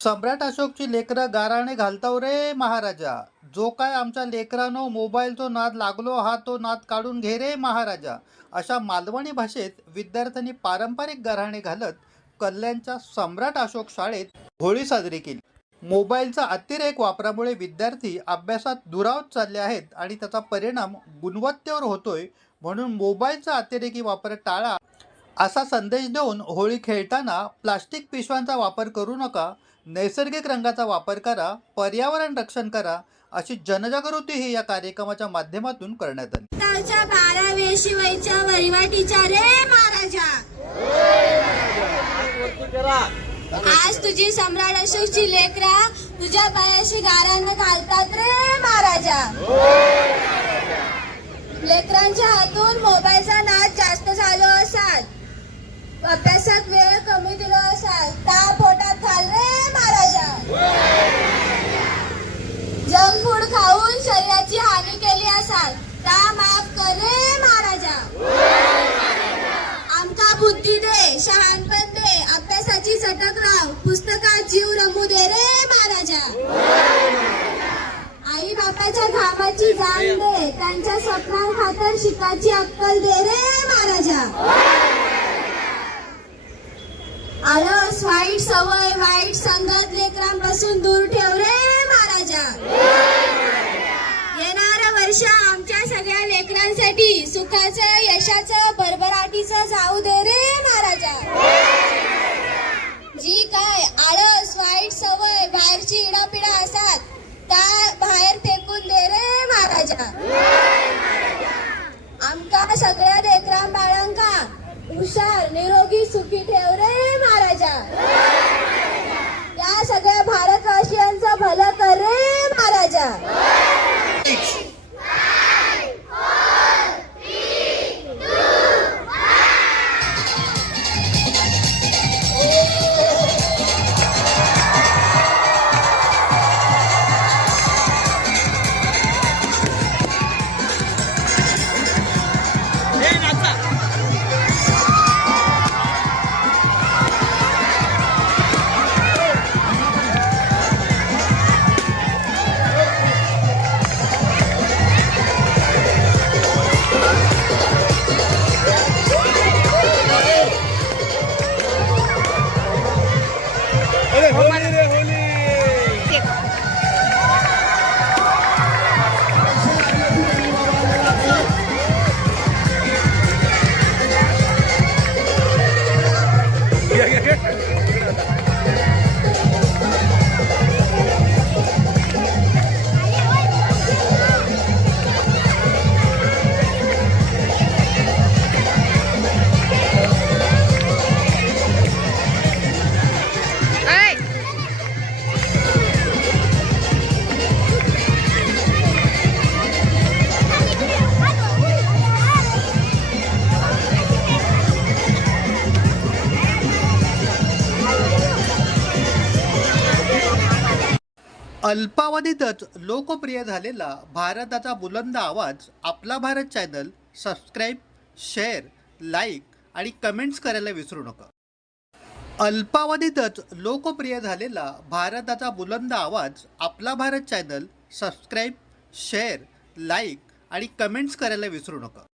सम्राट अशोकची लेकरं गाराणे घालताव रे महाराजा. जो काय आमच्या लेकरानो मोबाईलचो नाद लागलो हा तो नाद काढून घे रे महाराजा. अशा मालवणी भाषेत विद्यार्थ्यांनी पारंपरिक गाऱ्हाणे घालत कल्याणच्या सम्राट अशोक शाळेत होळी साजरी केली. मोबाईलचा अतिरेक वापरामुळे विद्यार्थी अभ्यासात दुरावत चालले आहेत आणि त्याचा परिणाम गुणवत्तेवर होतोय. म्हणून मोबाईलचा अतिरेकी वापर टाळा असा संदेश देऊन होळी खेळताना प्लास्टिक पिशव्यांचा वापर करू नका, नैसर्गिक रंगाचा वापर करा, पर्यावरण रक्षण करा अशी जनजागृतीही या कार्यक्रमाच्या माध्यमातून करण्यात आली. 12व्या शिवायच्या वहिवाटीच्या रे महाराजा. आज तुझी सम्राट अशोकची लेकरा तुझ्या पायाशी गारांना घालतात रे महाराजा. लेकरांच्या हातून मोबाईलचा नाद जास्त झालो असाल, अभ्यासात वेळ कमी दिला असाल, त्या पोटात घाल रे महाराजा. जंक फूड खाऊन शरीराची हानी केली असाल, त्या माफ कर रे महाराजा. आमका बुद्धी दे, शहाणपण दे, अभ्यासाची चटक राव, पुस्तकात जीव रमू दे रे महाराजा. आई बापाच्या घामाची जाण दे, त्यांच्या स्वप्नां खातर शिकाची अक्कल दे रे महाराजा. आळस, वाईट सवय, वाईट संगत लेकरांपासून दूर ठेव रे महाराजा. येणारं वर्ष आमच्या सगळ्या लेकरांसाठी सुखाचं, यशाचं, भरभराटीचं जाऊ दे रे महाराजा. जी काय आळस, वाईट सवय, बाहेरची इडापिडा असतात त्या बाहेर फेकून दे रे महाराजा. आमका सगळ्या लेकरां बाळांका हुशार, निरोगी, सुखी ठेव रे महाराजा. या सगळ्या भारतवासियांचं भलं कर रे महाराजा. अल्पावधीतच लोकप्रिय झालेला भारताचा बुलंद आवाज आपला Bharat channel subscribe, share, like आणि कमेंट्स करायला विसरू नका. अल्पावधीतच लोकप्रिय झालेला भारताचा बुलंद आवाज आपला Bharat channel subscribe, share, like आणि कमेंट्स करायला विसरू नका.